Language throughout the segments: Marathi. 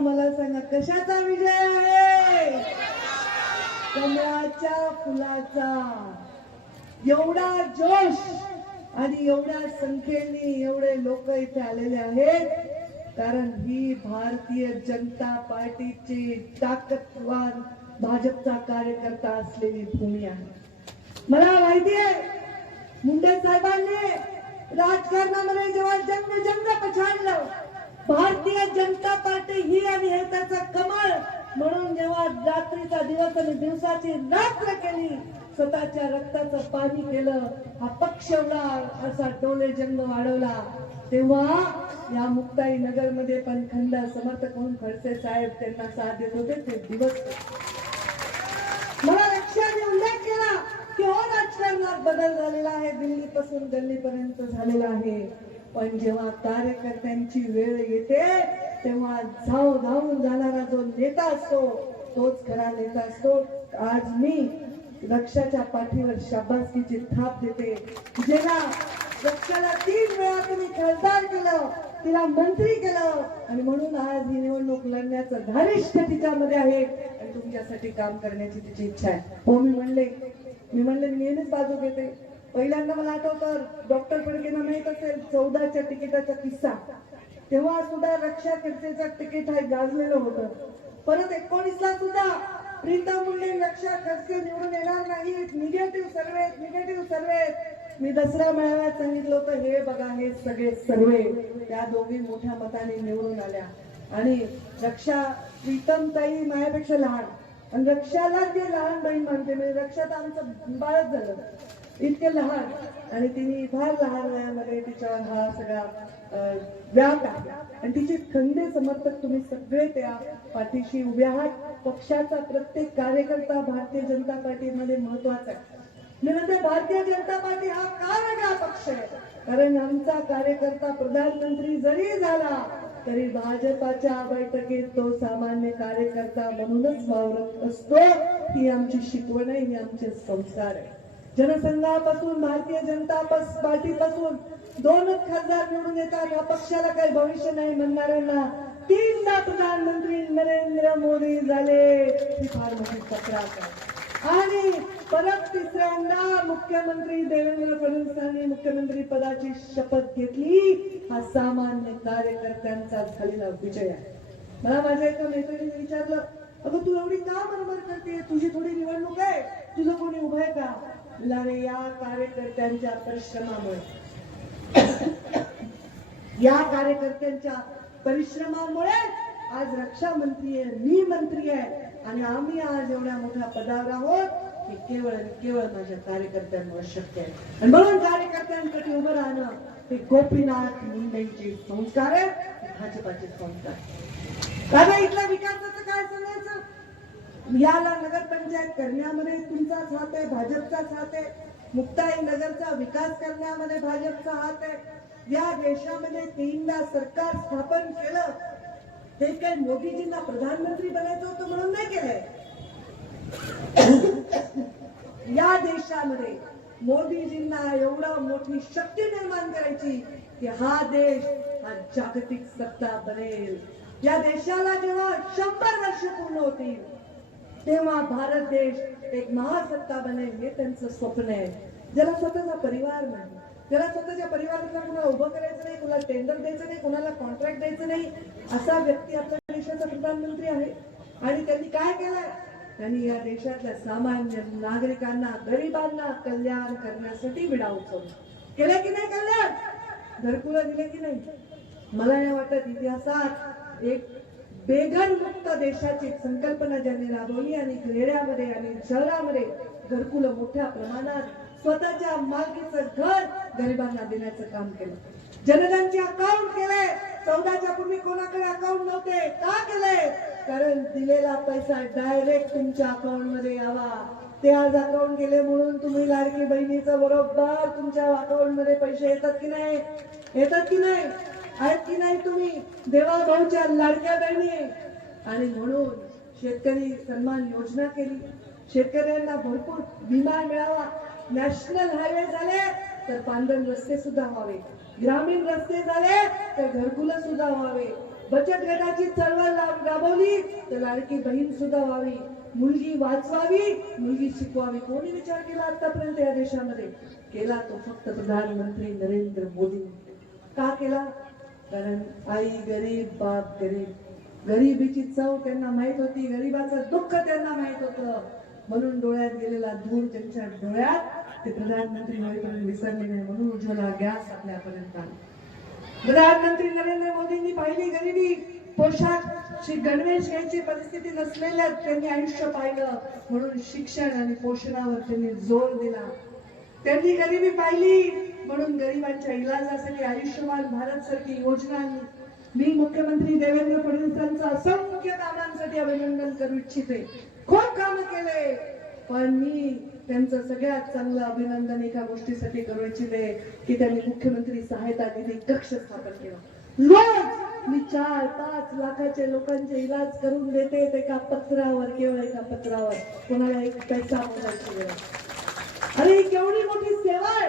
मला सांगा कशाचा विजय आहे? कमळाच्या फुलाचा. एवढा जोश आणि एवढ्या संख्येने एवढे लोक इथे आलेले आहेत. कारण ही भारतीय जनता पार्टीची ताकदवान भाजपचा कार्यकर्ता असलेली भूमी आहे. मला माहिती आहे मुंडे साहेबांनी राजकारणामध्ये जेव्हा जंग जंग पछाडलं भारतीय जनता पार्टी ही आणि हे त्याचा कमळ म्हणून जेव्हा रात्रीचा दिवस आणि दिवसाची रात्र केली स्वतःच्या रक्ताचं पाणी केलं हा पक्ष असा डोले जंग वाढवला. तेव्हा या मुक्ताई नगरमध्ये पण खंड समर्थक म्हणून खडसे साहेब त्यांना साथ देत होते. ते दिवस मला लक्षाने उल्लेख केला की हो राजकारणात बदल झालेला आहे. दिल्ली पासून गल्लीपर्यंत झालेला आहे. पण जेव्हा कार्यकर्त्यांची वेळ येते तेव्हा धाव धावून जाणारा जो नेता असतो तोच खरा नेता असतो. आज मी रक्षाच्या पाठीवर शाबासकीची थाप देते. ज्याला रक्षाला तीन वेळा तुम्ही खासदार केलं तिला मंत्री केलं आणि म्हणून आज ही निवडणूक लढण्याचं धारिष्ठ तिच्यामध्ये आहे. आणि तुमच्यासाठी काम करण्याची तिची इच्छा आहे. हो मी म्हणले. मी म्हणले मी नेहमीच बाजू घेते. पहिल्यांदा मला आठवतं डॉक्टर फडकेंना माहीत असेल चौदाच्या तिकिटाचा किस्सा. तेव्हा सुद्धा रक्षा खर्चेचं तिकीट हे गाजलेलं होतं. परत एकोणीसला सुद्धा प्रीतम मुंडे रक्षा खर्चे निवडून येणार नाही. निगेटिव्ह सर्वे निगेटिव्ह सर्वे मी दसरा मेळाव्यात सांगितलं होतं हे बघा हे सगळे सर्वे त्या दोघी मोठ्या मताने निवडून आल्या. आणि रक्षा प्रीतम ताई माझ्यापेक्षा लहान. आणि रक्षाला जे लहान बहीण मानते म्हणजे रक्षा तर आमचं बाळच झालं. इतके लहान आणि तिने फार लहान वयामध्ये तिच्यावर हा सगळा व्याप आहे. आणि तिचे खंदे समर्थक तुम्ही सगळे त्या पाठीशी उभे आहात. पक्षाचा प्रत्येक कार्यकर्ता भारतीय जनता पार्टीमध्ये महत्त्वाचा आहे. मी म्हणते भारतीय जनता पार्टी हा का वेगळा पक्ष आहे? कारण आमचा कार्यकर्ता प्रधानमंत्री जरी झाला तरी भाजपाच्या बैठकीत तो सामान्य कार्यकर्ता म्हणूनच वावरत असतो. ही आमची शिकवण आहे ही आमचे संस्कार आहे. जनसंघापासून भारतीय जनता पार्टीपासून दोनच खासदार निवडून येतात. या पक्षाला काही भविष्य नाही म्हणणाऱ्यांना तीनदा प्रधानमंत्री नरेंद्र मोदी झाले. ही फार मोठी तक्रार आणि परत तिसऱ्यांदा मुख्यमंत्री देवेंद्र फडणवीसांनी मुख्यमंत्री पदाची शपथ घेतली. हा सामान्य कार्यकर्त्यांचा झालेला विजय आहे. मला माझ्या एका मैत्रिणीने विचारलं अगं तू एवढी का बरोबर करते तुझी थोडी निवडणूक आहे. तुझं कोणी उभं आहे का? आणि या कार्यकर्त्यांच्या परिश्रमामुळे या कार्यकर्त्यांच्या परिश्रमामुळे आज रक्षा मंत्री आहे मी मंत्री आहे आणि आम्ही आज एवढ्या मोठ्या पदावर आहोत हे केवळ आणि केवळ माझ्या कार्यकर्त्यांमुळे शक्य आहे. आणि म्हणून कार्यकर्त्यांसाठी उभं राहणं हे गोपीनाथ मुंडेचे संस्कार आहे भाजपाचे संस्कार इथला दादा याला नगरपंचायत करण्यामध्ये तुमचाच हात आहे भाजपचाच हात आहे मुक्ताई नगरचा विकास करण्यामध्ये भाजपचा हात आहे. या देशामध्ये तीनदा सरकार स्थापन केलं ते काही मोदीजींना प्रधानमंत्री बनायचं होतं म्हणून नाही केलंय? या देशामध्ये मोदीजींना एवढं मोठी शक्ती निर्माण करायची की हा देश हा जागतिक सत्ता बनेल. या देशाला जेव्हा शंभर वर्ष पूर्ण होतील तेव्हा भारत देश एक महासत्ता बनेल हे त्यांचं स्वप्न आहे. ज्याला स्वतःचा परिवार नाही ज्याला स्वतःच्या परिवाराला कुणाला उभं करायचं नाही कुणाला टेंडर द्यायचं नाही कुणाला कॉन्ट्रॅक्ट द्यायचं नाही असा व्यक्ती आपल्या देशाचा प्रधानमंत्री आहे. आणि त्यांनी काय केलंय? त्यांनी या देशातल्या सामान्य नागरिकांना गरिबांना कल्याण करण्यासाठी विडा उचलला. केलं की नाही कल्याण? घरकुलं दिले की नाही? मला नाही वाटत इतिहासात एक बेघर मुक्त देशाची संकल्पना ज्यांनी राबवली आणि खेड्यामध्ये आणि शहरामध्ये घरकुलं मोठ्या प्रमाणात स्वतःच्या मालकीचं घर गरिबांना देण्याचं काम केलं. जनधनचे अकाउंट केलंय. चौदाच्या पूर्वी कोणाकडे अकाउंट नव्हते? का केलंय? कारण दिलेला पैसा डायरेक्ट तुमच्या अकाउंटमध्ये यावा. ते आज अकाउंट गेले म्हणून तुम्ही लाडकी बहिणीचं बरोबर तुमच्या अकाउंटमध्ये पैसे येतात की नाही? येतात की नाही? आहेत की नाही तुम्ही? देवा भाऊच्या लाडक्या बहिणी. आणि म्हणून शेतकरी सन्मान योजना केली. शेतकऱ्यांना भरपूर विमा मिळावा. नॅशनल हायवे झाले तर पांढर रस्ते सुद्धा व्हावे. ग्रामीण रस्ते झाले तर घरकुल सुद्धा व्हावे. बचत गटाची चळवळ राबवली तर लाडकी बहीण सुद्धा व्हावी. मुलगी वाचवावी मुलगी शिकवावी. कोणी विचार केला आतापर्यंत या देशामध्ये? केला तो फक्त प्रधानमंत्री नरेंद्र मोदी. का केला? कारण आई गरीब बाप गरीब. गरिबीची चव त्यांना माहीत होती गरीबाचं दुःख त्यांना माहीत होतं. म्हणून डोळ्यात गेलेला धूर त्यांच्या डोळ्यात ते प्रधानमंत्री होईपर्यंत विसरले नाही म्हणून उज्ज्वला गॅस आपल्यापर्यंत आला प्रधानमंत्री नरेंद्र मोदींनी पाहिली गरिबी. पोशाख श्री गणवेश घ्यायची परिस्थिती नसलेल्या त्यांनी आयुष्य पाहिलं. म्हणून शिक्षण आणि पोषणावर त्यांनी जोर दिला. त्यांनी गरिबी पाहिली. म्हणून गरिबांच्या इलाजासाठी आयुष्यमान भारत सारखी योजना मी मुख्यमंत्री देवेंद्र फडणवीसांचं असंख्य कामांसाठी अभिनंदन करू इच्छिते. खूप काम केले. पण मी त्यांचं सगळ्यात चांगलं अभिनंदन एका गोष्टीसाठी करू इच्छिते की त्यांनी मुख्यमंत्री सहायता निधी कक्ष स्थापन केला. रोज मी चार पाच लाखाचे लोकांचे इलाज करून देते एका पत्रावर केवळ एका पत्रावर. कोणाला एक पैसा मोजायची अरे केवढी मोठी सेवा आहे.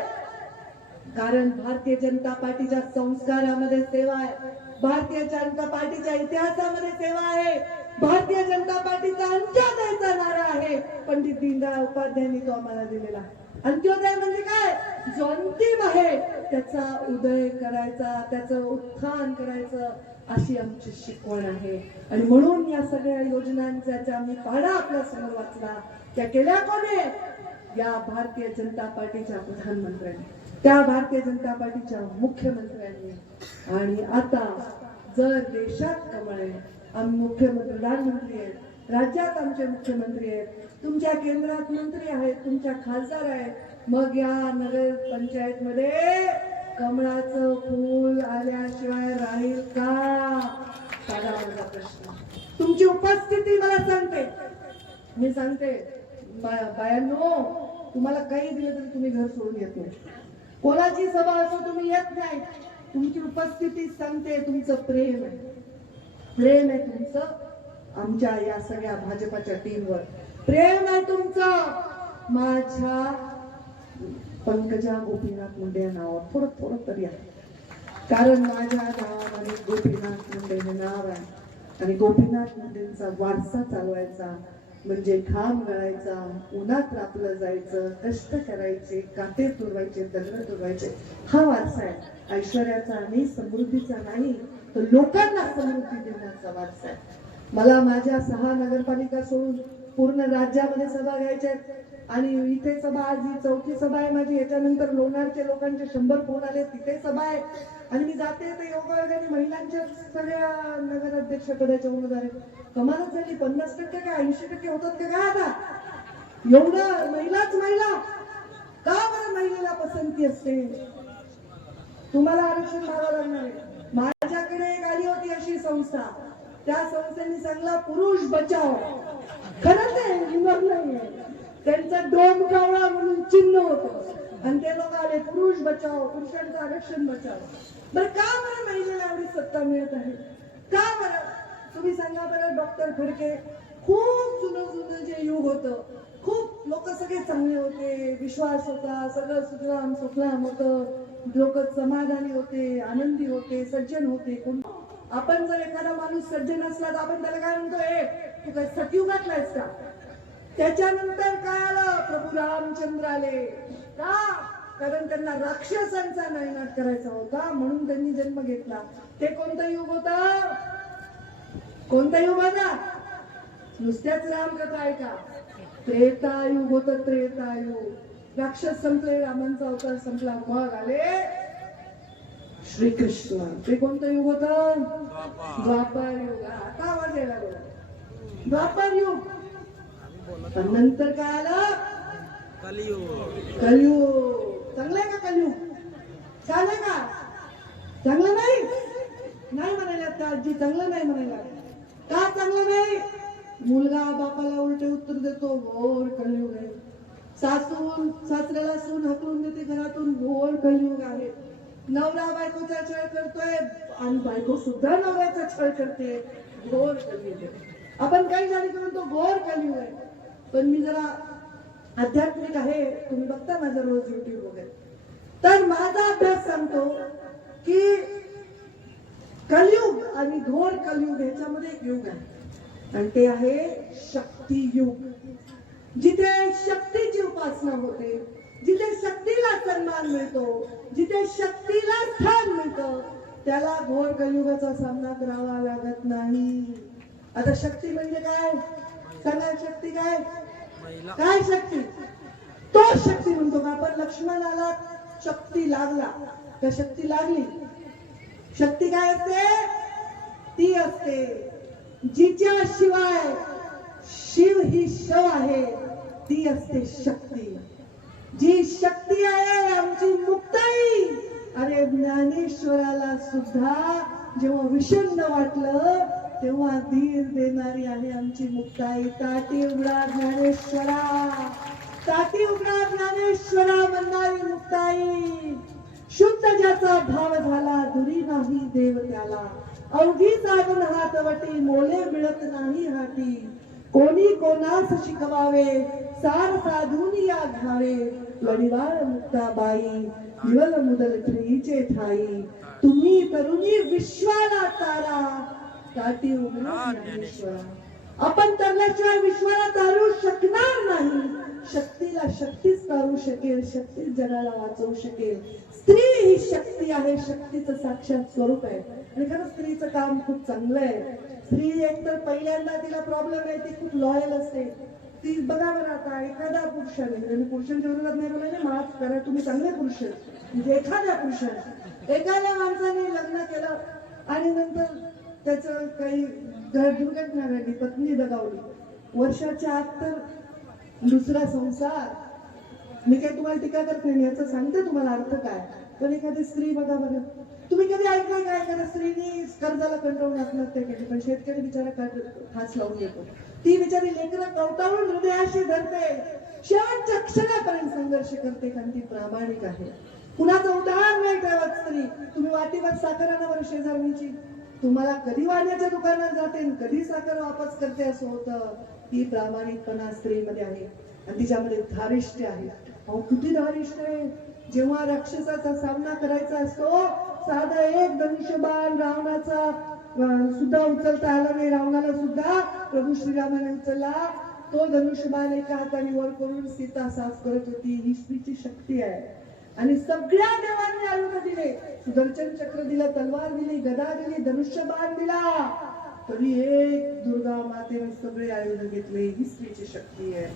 कारण भारतीय जनता पार्टीच्या संस्कारामध्ये सेवा आहे. भारतीय जनता पार्टीच्या इतिहासामध्ये सेवा आहे. भारतीय जनता पार्टीचा अंत्योदयचा नारा आहे. पंडित दीनदयाळ उपाध्यायांनी तो आम्हाला दिलेला अंत्योदय म्हणजे काय? जो अंतिम आहे. त्याचा उदय करायचा त्याचं उत्थान करायचं अशी आमची शिकवण आहे. आणि म्हणून या सगळ्या योजनांचा ज्या आम्ही पाडा आपल्यासमोर वाचला त्या केल्या कोणी? या भारतीय जनता पार्टीच्या प्रधानमंत्र्यांनी त्या भारतीय जनता पार्टीच्या मुख्यमंत्र्यांनी आणि आता जर देशात कमळ आहे आम्ही मुख्यमंत्री प्रधानमंत्री आहेत राज्यात आमचे मुख्यमंत्री आहेत तुमच्या केंद्रात मंत्री आहेत तुमच्या खासदार आहेत मग या नगर पंचायत मध्ये कमळाचं फूल आल्याशिवाय राहील का? साधा माझा प्रश्न. तुमची उपस्थिती मला सांगते. मी सांगते. बायांनो तुम्हाला काही दिलं तरी तुम्ही घर सोडून येत नाही. कोणाची सभा असो तुम्ही येत नाही. तुमची उपस्थिती सांगते तुमचं प्रेम आहे. प्रेम आहे तुमचं आमच्या या सगळ्या भाजपाच्या टीमवर. प्रेम आहे तुमचं. माझ्या पंकजा गोपीनाथ मुंडे या नावावर थोडं थोडं तरी आहे. कारण माझ्या नावामध्ये गोपीनाथ मुंडे हे नाव आहे. आणि गोपीनाथ मुंडेंचा वारसा चालवायचा म्हणजे घाम गळायचा उन्हात राबलं जायचं कष्ट करायचे काटे तुरवायचे दगड तुरवायचे हा वारसा आहे. ऐश्वर्याचा आणि समृद्धीचा नाही तर लोकांना समृद्धी देण्याचा वारसा आहे. मला माझ्या सहा नगरपालिका सोडून पूर्ण राज्यामध्ये सभा घ्यायच्या आहेत. आणि इथे सभा आज ही चौथी सभा आहे माझी. याच्यानंतर लोणारचे लोकांचे शंभर फोन आले तिथे सभा आहे. आणि मी जाते तर योगायोगाने महिलांच्या सगळ्या नगराध्यक्ष पदाच्या उमेदवार कमालच झाली. पन्नास टक्के काय? ऐंशी टक्के होतात का काय आता? एवढं महिलाच महिला. का बरं महिलेला पसंती असते? तुम्हाला आरक्षण द्यावं लागणार आहे. माझ्याकडे एक आली होती अशी संस्था. त्या संस्थेने सांगला पुरुष बचाव खरंच आहे हिंमत नाही त्यांचा डोम कावळा म्हणून चिन्ह होत. आणि ते लोक आले पुरुष बचाव पुरुषांचं आरक्षण बचाव. बरं का बरं महिलेला एवढी सत्ता मिळत आहे? का बरं? तुम्ही सांगा बरं डॉक्टर फडके खूप जुनं जुनं जे युग होतं खूप लोक सगळे चांगले होते विश्वास होता सगळं सुखराम सुखराम होतं. लोक समाधानी होते आनंदी होते सज्जन होते. आपण जर एखादा माणूस सज्जन असला तर आपण त्याला काय म्हणतो? तू काय सतयुगातलायस का त्याच्यानंतर काय आलं? प्रभू रामचंद्र आले का? कारण त्यांना राक्षसांचा नायनाट करायचा होता म्हणून त्यांनी जन्म घेतला. ते कोणतं युग होता? कोणता युग होता? नुसत्याच रामकथा आहे का त्रेतायुग होत त्रेतायुग. राक्षस संपले रामांचा अवतार संपला मग आले श्रीकृष्ण. ते कोणतं युग होत? द्वापार. युग. आता आवाज यायला द्वापार युग आणि नंतर काय आलं? कलयुग. चांगलंय का कलयुग? आहे का? चांगलं नाही? नाही म्हणायला त्या आजी चांगलं नाही म्हणायला का चांगलं नाही? मुलगा बापाला उलटे उत्तर देतो घोर कलयुग आहे. सासून सासऱ्याला सून हकलून देते घरातून घोर कलयुग आहे. नवरा बायकोचा छळ करतोय आणि बायको सुद्धा नवऱ्याचा छळ करते. घोर कलयुग आहे. आपण काही झाली तो घोर कलयुग आहे. पण मी जरा आध्यात्मिक आहे तुम्ही बघता माझं रोज युट्यूब वगैरे. तर माझा अभ्यास सांगतो की कलयुग आणि घोर कलयुग ह्याच्यामध्ये एक युग आहे. आणि ते आहे शक्ती युग. जिथे शक्तीची उपासना होते जिथे शक्तीला सन्मान मिळतो जिथे शक्तीला स्थान मिळतं त्याला घोर कलयुगाचा सामना करावा लागत नाही. आता शक्ती म्हणजे काय? सांगा शक्ती काय? काय शक्ती? तो शक्ती म्हणतो का? आपण लक्ष्मणाला शक्ती लागला. तर शक्ती लागली. शक्ती काय असते? ती असते. जिच्या शिवाय शिव ही शव आहे ती असते शक्ती. जी शक्ती आहे आमची मुक्ताई. अरे ज्ञानेश्वराला सुद्धा जेव्हा विषण्ण वाटलं तेव्हा धीर देणारी आहे आमची मुक्ताई ताटी उघडा ज्ञानेश्वरा. ताटी उघडा ज्ञानेश्वरा म्हणणारी मुक्ताई. शुद्ध ज्याचा भाव झाला दुरी नाही देव त्याला. अवघी साधन हातवटी मोले मिळत नाही हाती. कोणी कोणास शिकवावे सार साधून या घावे वडिवाळ मुक्ताबाई विवल मुदल ठेईचे ठाई. तुम्ही तरुणी विश्वाला तारा. काठी उघडा ज्ञानेश्वरा. आपण तरल्याशिवाय विश्वाला तारू शकणार नाही. शक्तीला शक्तीच तारू शकेल शक्तीच जगाला वाचवू शकेल. स्त्री ही शक्ती आहे शक्तीचं साक्षात स्वरूप आहे. आणि खरं स्त्रीचं काम खूप चांगलं आहे. स्त्री एक तर पहिल्यांदा तिला प्रॉब्लेम आहे ती खूप लॉयल असते. ती बघा बरं आता एखादा पुरुषाने आणि पुरुषांच्या विरोधात नाही बोलायला माफ करा तुम्ही चांगले पुरुष म्हणजे एखाद्या पुरुषाने एखाद्या माणसाने लग्न केलं आणि नंतर त्याचं काही घर दुर्घटना घडली पत्नी दगावली. वर्षाच्या आत तर दुसरा संसार. मी काय तुम्हाला टीका करत नाही याचं सांगते तुम्हाला अर्थ काय. पण एखादी स्त्री बघा बघा तुम्ही कधी ऐकलं काय एखाद्या स्त्रीनी कर्जाला कंटाळून आत्महत्या केली पण शेतकरी बिचारा काय हात लावून येतो ती बिचारी लेकरं कवटाळून हृदयाशी धरते. शेवटच्या क्षणापर्यंत संघर्ष करते कारण ती प्रामाणिक आहे. कुणाचं उदाहरण नाही ठेवत स्त्री. तुम्ही वाटीवर साखर शेजारणीची. तुम्हाला कधी वाण्याच्या दुकानात जाते कधी साखर वापस करते असं होतं? ही प्रामाणिकपणा स्त्रीमध्ये आहे. आणि तिच्यामध्ये धारिष्ट्य आहे. अहो किती धारिष्ट्य आहे. जेव्हा राक्षसाचा सामना करायचा असतो साधा एक धनुष्यबाण रावणाचा सुद्धा उचलता आला नाही. रावणाला सुद्धा प्रभू श्रीरामाने उचलला. तो धनुष्यबाण एका हाताने वर करून सीता साफ करत होती. ही स्त्रीची शक्ती आहे. आणि सगळ्या देवांनी आयुध दिले. सुदर्शन चक्र दिलं तलवार दिली गदा दिली धनुष्यबाण दिला. तरी एक दुर्गा मातेने सगळे आयुध घेतले. ही स्त्रीची शक्ती आहे.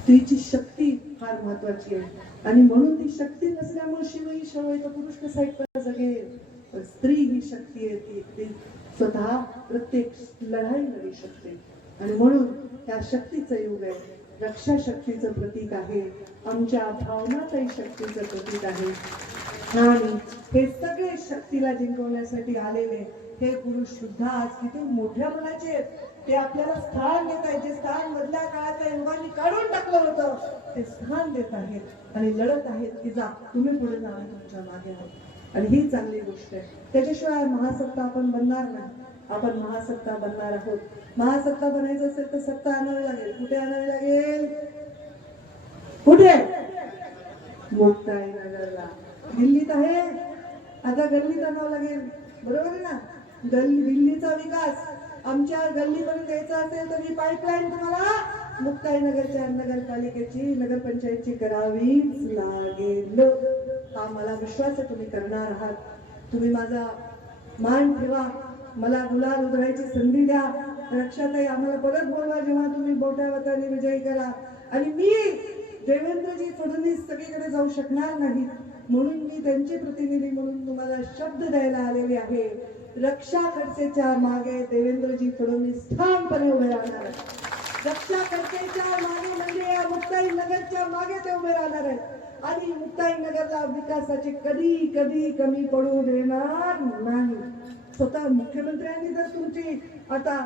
स्त्रीची शक्ती फार महत्वाची आहे. आणि म्हणून ती शक्ती नसल्यामुळे शिव ही शव आहे तर पुरुष कसा एकटा जगेल. पण स्त्री ही शक्ती आहे ती. स्वतः प्रत्येक लढाई लढू शकते. आणि म्हणून त्या शक्तीचं युग आहे. रक्षा शक्तीचं प्रतीक आहे. आमच्या भावनाताई शक्तीचं प्रतीक आहे. आणि हे सगळे शक्तीला जिंकवण्यासाठी आलेले हे पुरुष सुद्धा आज किती मोठ्या मनाचे आहेत. ते आपल्याला स्थान देत आहेत. जे स्थान मधल्या काळातल्या युगांनी काढून टाकलं होतं. ते स्थान देत आहेत आणि लढत आहेत की जा तुम्ही पुढे जाणार तुमच्या मागे आहात आणि ही चांगली गोष्ट आहे. त्याच्याशिवाय महासत्ता आपण बनणार नाही. आपण महासत्ता बनणार आहोत. महासत्ता बनायचं असेल तर सत्ता आणावी लागेल. कुठे आणावी लागेल? कुठे? मुक्ताईनगरला दिल्लीत आहे? आता गल्लीत आणावं लागेल. बरोबर आहे ना? गल्ली दिल्लीचा विकास. आमच्या गल्लीपर्यंत यायचा असेल तर ही पाईपलाईन तुम्हाला मुक्ताईनगरच्या नगरपालिकेची नगरपंचायतची करावीच लागेल. हा मला विश्वास आहे तुम्ही करणार आहात. तुम्ही माझा मान ठेवा. मला गुलाल उधळायची संधी द्या. रक्षाताई आम्हाला परत बोलवा जेव्हा तुम्ही मोठ्या मताने विजयी करा. आणि मी देवेंद्रजी फडणवीस सगळीकडे जाऊ शकणार नाही. म्हणून मी त्यांचे प्रतिनिधी म्हणून तुम्हाला शब्द द्यायला आलेले आहे. रक्षा खडसेच्या मागे देवेंद्रजी फडणवीस ठामपणे उभे राहणार आहेत. रक्षा खडसेच्या मागे म्हणजे या मुक्ताई नगरच्या मागे ते उभे राहणार आहेत. आणि मुक्ताई नगरला विकासाची कधी कधी कमी पडू देणार नाही. स्वतः मुख्यमंत्र्यांनी जर तुमची आता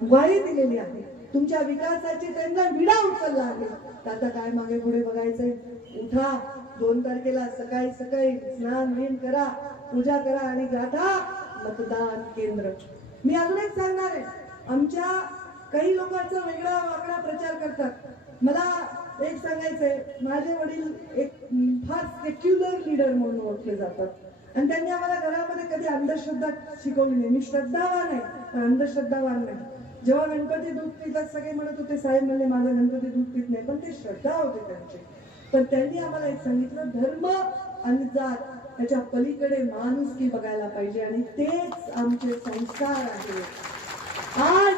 ग्वाही दिलेली आहे तुमच्या विकासाची त्यांना विडा उचलला आहे तर आता काय मागे पुढे बघायचंय? उठा दोन तारखेला सकाळी सकाळी स्नान विन करा पूजा करा आणि गाठा मतदान केंद्र. मी अजून एक सांगणार आहे आमच्या काही लोकांचा वेगळा वागळा प्रचार करतात. मला एक सांगायचंय माझे वडील एक फार सेक्युलर लीडर म्हणून ओळखले जातात. आणि त्यांनी आम्हाला घरामध्ये कधी अंधश्रद्धा शिकवली नाही. मी श्रद्धावान आहे पण अंधश्रद्धावान नाही. जेव्हा गणपती दूध पितात सगळे म्हणत होते साहेब म्हणले माझा गणपती दूध पित नाही पण ते श्रद्धा होते त्यांची. पण त्यांनी आम्हाला एक सांगितलं धर्म आणि जात त्याच्या पलीकडे माणुसकी बघायला पाहिजे आणि तेच आमचे संस्कार आहेत. आज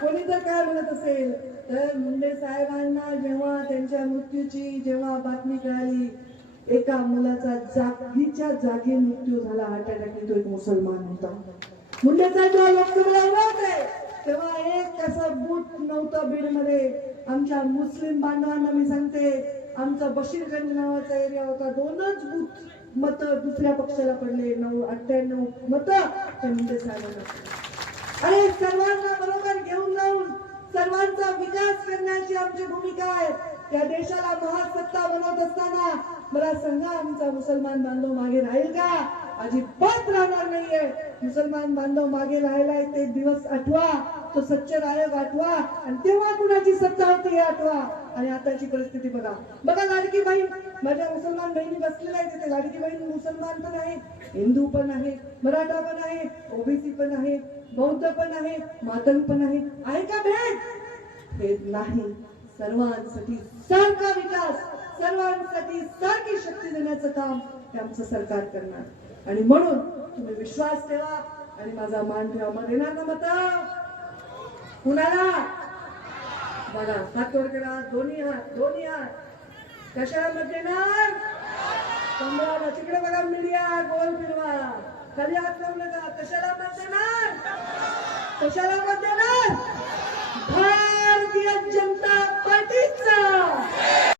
कोणी जर काय म्हणत असेल तर मुंडे साहेबांना जेव्हा त्यांच्या मृत्यूची जेव्हा बातमी कळाली एका मुलाचा जागीच्या जागी मृत्यू झाला हार्ट अटॅकने तो एक मुसलमान होता. मुंडे साहेब जेव्हा लोकसभेला होते तेव्हा एक असं बूट नव्हतं बीडमध्ये. आमच्या मुस्लिम बांधवांना मी सांगते आमचा बशीरगंज नावाचा एरिया होता. दोनच बूथ मत दुसऱ्या पक्षाला पडले. नऊ अठ्ठ्याण्णव मत ते मुंडे साहेबांना अरे सर्वांना बरोबर घेऊन जाऊन सर्वांचा विकास करण्याची आमची भूमिका आहे. या देशाला महासत्ता बनवत असताना मला सांगा आमचा मुसलमान बांधव मागे राहील का? अजिबात राहणार नाहीये. मुसलमान बांधव मागे राहिलाय ते दिवस आठवा तो सच्चर आयोग आठवा आणि तेव्हा कुणाची सत्ता होती हे आठवा. आणि आताची परिस्थिती बघा. बघा लाडकी बहीण माझ्या मुसलमान बहिणी बसलेल्या आहेत तिथे. लाडकी बहीण मुसलमान पण आहे हिंदू पण आहे मराठा पण आहे ओबीसी पण आहे बौद्ध पण आहे मातंग पण आहे. आहे का भेद? भेद नाही. सर्वांसाठी सारखा विकास सर्वांसाठी सारखी शक्ती देण्याचं काम हे आमचं सरकार करणार. आणि म्हणून तुम्ही विश्वास ठेवा आणि माझा मान ठेवा. मग देणार ना मत? कुणाला? बघा हात वर करा. दोन्ही हात दोन्ही हात. कशाला मत देणार? कमळाला तिकडे बघा मीडिया गोल फिरवा. खाली हात लावू नका. कशाला मत देणार? कशाला मत देणार? भारतीय जनता pizza!